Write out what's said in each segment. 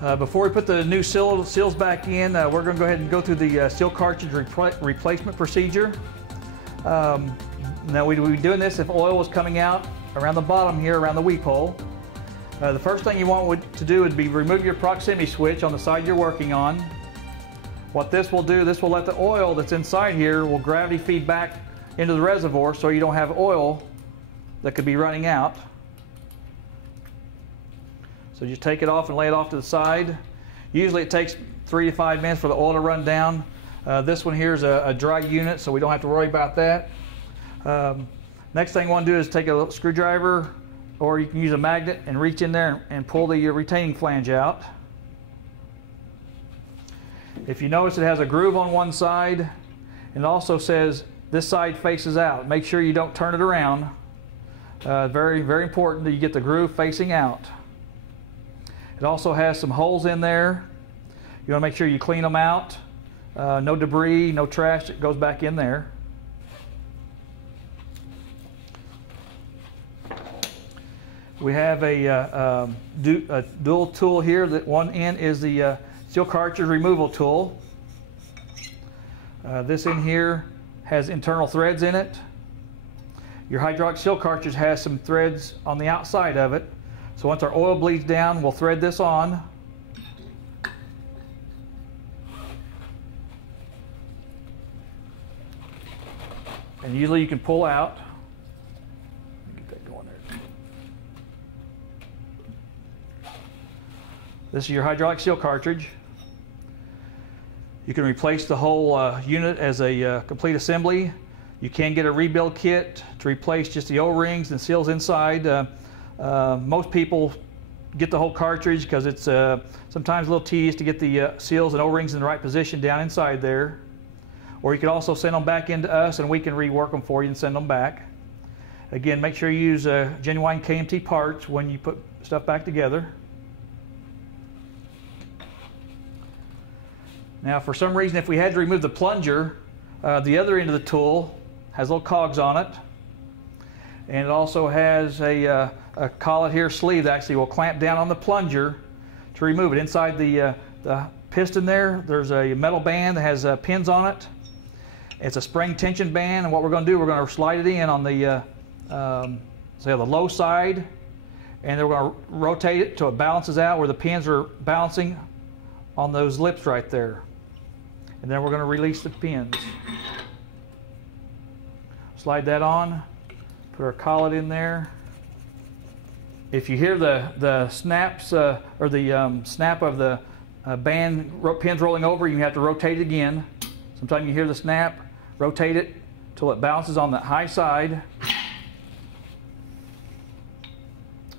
Before we put the new seals back in, we're going to go ahead and go through the seal cartridge replacement procedure. Now we'd be doing this if oil was coming out around the bottom here, around the weep hole. The first thing you want to do would be remove your proximity switch on the side you're working on. What this will do, this will let the oil that's inside here will gravity feed back into the reservoir so you don't have oil that could be running out. So just take it off and lay it off to the side. Usually it takes 3 to 5 minutes for the oil to run down. This one here is a dry unit, so we don't have to worry about that. Next thing you want to do is take a little screwdriver, or you can use a magnet and reach in there and pull the retaining flange out. If you notice, it has a groove on one side, and it also says this side faces out. Make sure you don't turn it around. Very, very important that you get the groove facing out. It also has some holes in there. You want to make sure you clean them out. No debris, no trash that goes back in there. We have a dual tool here. That one end is the seal cartridge removal tool. This in here has internal threads in it. Your hydraulic seal cartridge has some threads on the outside of it. So once our oil bleeds down, we'll thread this on. And usually you can pull out. Get that going there. This is your hydraulic seal cartridge. You can replace the whole unit as a complete assembly. You can get a rebuild kit to replace just the O-rings and seals inside. Most people get the whole cartridge because it's sometimes a little tedious to get the seals and O-rings in the right position down inside there. Or you could also send them back into us and we can rework them for you and send them back. Again, make sure you use genuine KMT parts when you put stuff back together. Now for some reason, if we had to remove the plunger, the other end of the tool has little cogs on it. And it also has a collet here sleeve that actually will clamp down on the plunger to remove it. Inside the piston there's a metal band that has pins on it. It's a spring tension band, and what we're going to do, we're going to slide it in on the the low side, and then we're going to rotate it till it balances out where the pins are balancing on those lips right there. And then we're going to release the pins. Slide that on, put our collet in there. If you hear the snaps or the snap of the pins rolling over, you have to rotate it again. Sometimes you hear the snap, rotate it till it bounces on the high side.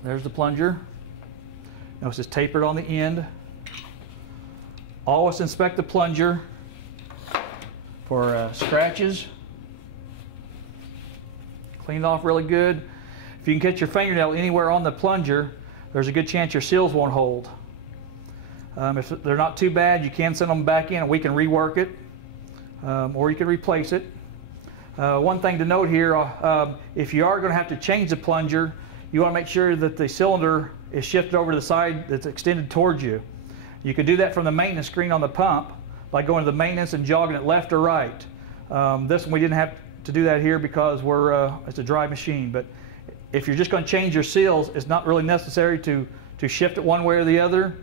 There's the plunger. Notice it's tapered on the end. Always inspect the plunger for scratches. Clean it off really good. If you can catch your fingernail anywhere on the plunger, there's a good chance your seals won't hold. If they're not too bad, you can send them back in and we can rework it, or you can replace it. One thing to note here, if you are going to have to change the plunger, you want to make sure that the cylinder is shifted over to the side that's extended towards you. You can do that from the maintenance screen on the pump by going to the maintenance and jogging it left or right. This one we didn't have to do that here because it's a dry machine. But if you're just going to change your seals, it's not really necessary to shift it one way or the other.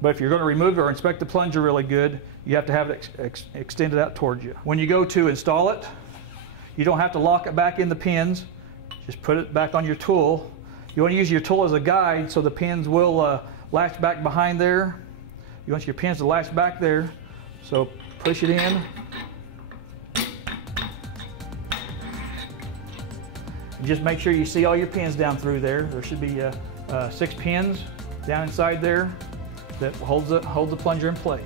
But if you're going to remove it or inspect the plunger really good, you have to have it extended out towards you. When you go to install it, you don't have to lock it back in the pins. Just put it back on your tool. You want to use your tool as a guide so the pins will latch back behind there. You want your pins to latch back there. So push it in. And just make sure you see all your pins down through there. There should be 6 pins down inside there that holds the plunger in place.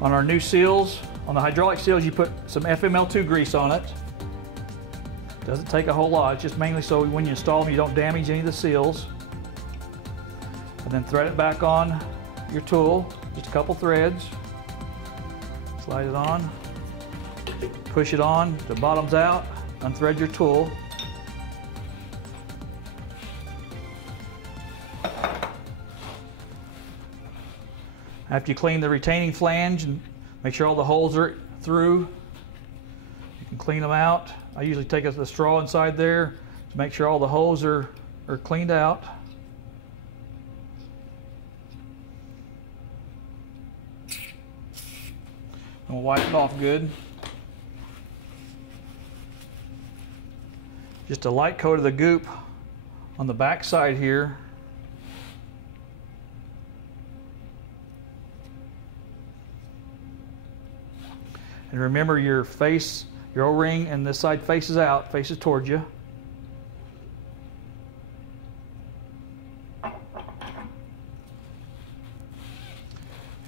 On our new seals, on the hydraulic seals, you put some FML2 grease on it. Doesn't take a whole lot, it's just mainly so when you install them you don't damage any of the seals. And then thread it back on your tool, just a couple threads. Slide it on, push it on, the bottom's out, unthread your tool. After you clean the retaining flange and make sure all the holes are through, you can clean them out. I usually take the straw inside there to make sure all the holes are cleaned out. And we'll wipe it off good. Just a light coat of the goop on the back side here. And remember, your O-ring and this side faces out, faces towards you.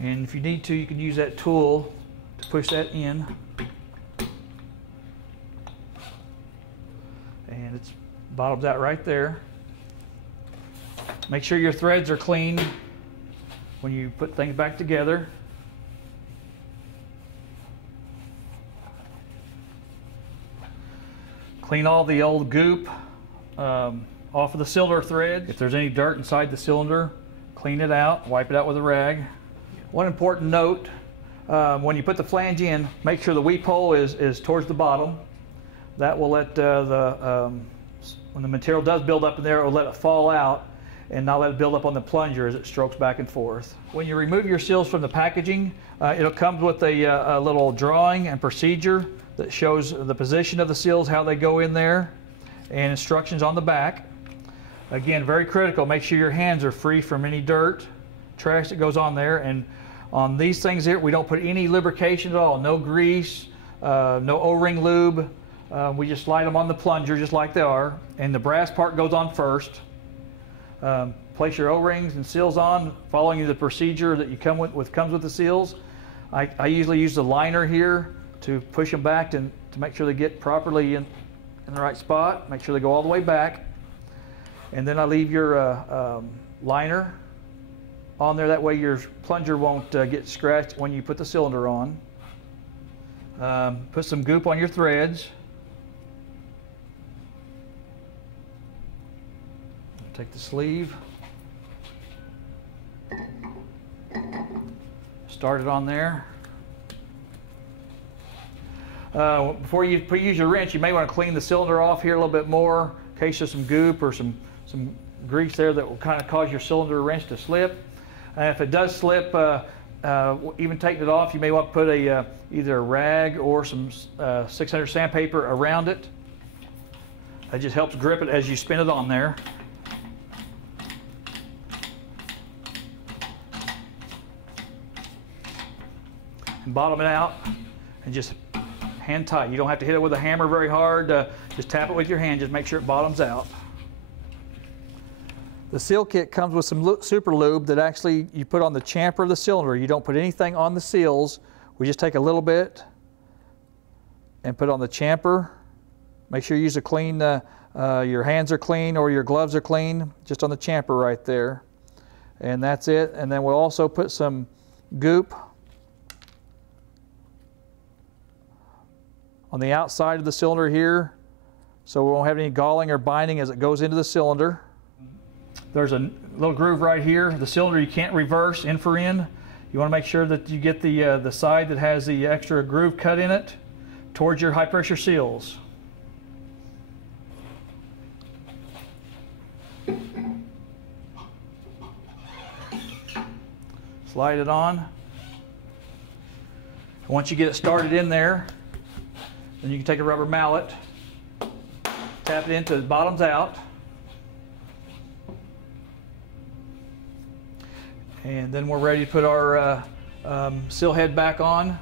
And if you need to, you can use that tool to push that in. And it's bottoms out right there. Make sure your threads are clean when you put things back together. Clean all the old goop off of the cylinder thread. If there's any dirt inside the cylinder, clean it out, wipe it out with a rag. One important note, when you put the flange in, make sure the weep hole is towards the bottom. That will let when the material does build up in there, it will let it fall out and not let it build up on the plunger as it strokes back and forth. When you remove your seals from the packaging, it'll come with a little drawing and procedure that shows the position of the seals, how they go in there, and instructions on the back. Again, very critical, make sure your hands are free from any dirt, trash that goes on there. And on these things here, we don't put any lubrication at all, no grease, no O-ring lube. We just slide them on the plunger just like they are, and the brass part goes on first. Place your O-rings and seals on, following the procedure that you comes with the seals. I usually use the liner here to push them back to make sure they get properly in the right spot. Make sure they go all the way back, and then I leave your liner on there. That way your plunger won't get scratched when you put the cylinder on. Put some goop on your threads. Take the sleeve, start it on there. Before you use your wrench, you may want to clean the cylinder off here a little bit more in case there's some goop or some grease there that will kind of cause your cylinder wrench to slip. And if it does slip, even taking it off, you may want to put either a rag or some 600 sandpaper around it. That just helps grip it as you spin it on there. And bottom it out and just hand tight. You don't have to hit it with a hammer very hard. Just tap it with your hand. Just make sure it bottoms out. The seal kit comes with some super lube that actually you put on the chamfer of the cylinder. You don't put anything on the seals. We just take a little bit and put it on the chamfer. Make sure you use a clean, your hands are clean or your gloves are clean, just on the chamfer right there. And that's it. And then we'll also put some goop on the outside of the cylinder here, so we won't have any galling or binding as it goes into the cylinder. There's a little groove right here. The cylinder you can't reverse, in for in. You want to make sure that you get the side that has the extra groove cut in it towards your high pressure seals. Slide it on. Once you get it started in there, then you can take a rubber mallet, tap it into the bottoms out, and then we're ready to put our seal head back on.